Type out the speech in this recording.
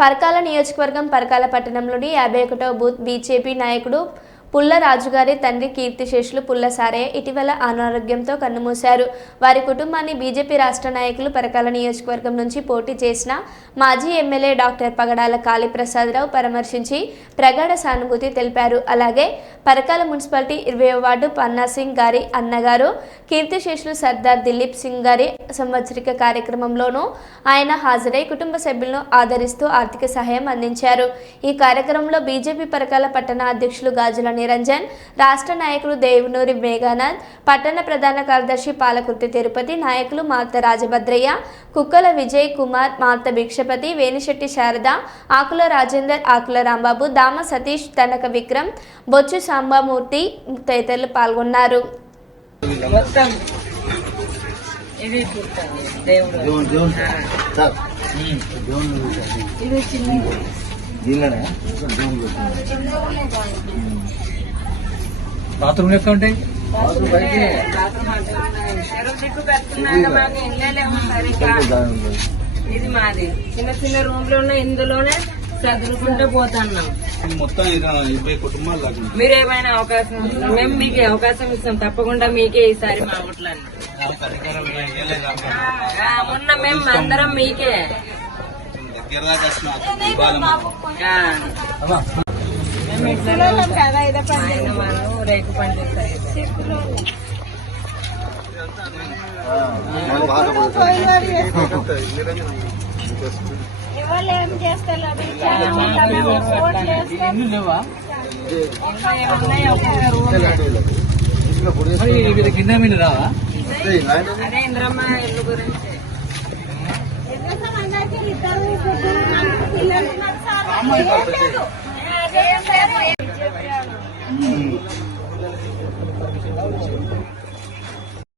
పరకాల నియోజకవర్గం పరకాల పట్టణంలోని 51వ booth BJP నాయకుడు పుల్ల రాజుగారి తండ్రి కీర్తిశేషులు పుల్ల సారయ్య ఇటీవల అనారోగ్యంతో కన్నుమూశారు. వారి కుటుంబాన్ని బీజేపీ రాష్ట్ర నాయకులు పరకాల నియోజకవర్గం నుంచి పోటీ చేసిన మాజీ ఎమ్మెల్యే డాక్టర్ పగడాల కాళీప్రసాదరావు పరామర్శించి ప్రగాఢ సానుభూతి తెలిపారు. అలాగే పరకాల మున్సిపాలిటీ 20వ వార్డు పన్నా సింగ్ గారి అన్నగారు కీర్తిశేషులు సర్దార్ దిలీప్ సింగ్ గారి సంవత్సరిక కార్యక్రమంలోనూ ఆయన హాజరై కుటుంబ సభ్యులను ఆదరిస్తూ ఆర్థిక సహాయం అందించారు. ఈ కార్యక్రమంలో బీజేపీ పరకాల పట్టణ అధ్యక్షులు గాజుల నిరంజన్, రాష్ట్ర నాయకులు దేవునూరి మేఘానంద్, పట్టణ ప్రధాన కార్యదర్శి పాలకుర్తి తిరుపతి, నాయకులు మార్త రాజభద్రయ్య, కుక్కల విజయ్ కుమార్, మార్త భిక్షపతి, వేణిశెట్టి శారద, ఆకుల రాజేందర్, ఆకుల రాంబాబు, దామ సతీష్, తనక విక్రమ్, బొచ్చు సాంబామూర్తి తదితరులు పాల్గొన్నారు. బాత్రూమ్ లెక్క ఉంటాయి. ఇది మాది చిన్న చిన్న రూమ్ లో ఉన్న ఇందులోనే చదువుకుంటూ పోతున్నాం. మొత్తం 20 కుటుంబాలు. మీరు ఏమైనా అవకాశం మేము మీకే అవకాశం ఇస్తాం, తప్పకుండా మీకే ఈసారి మా ఓట్లని మొన్న మేము అందరం మీకే రైతు పని చేస్తారు. కింద మీద రావా? అదే ఇంద్రమ్మ ఇల్లు గురించి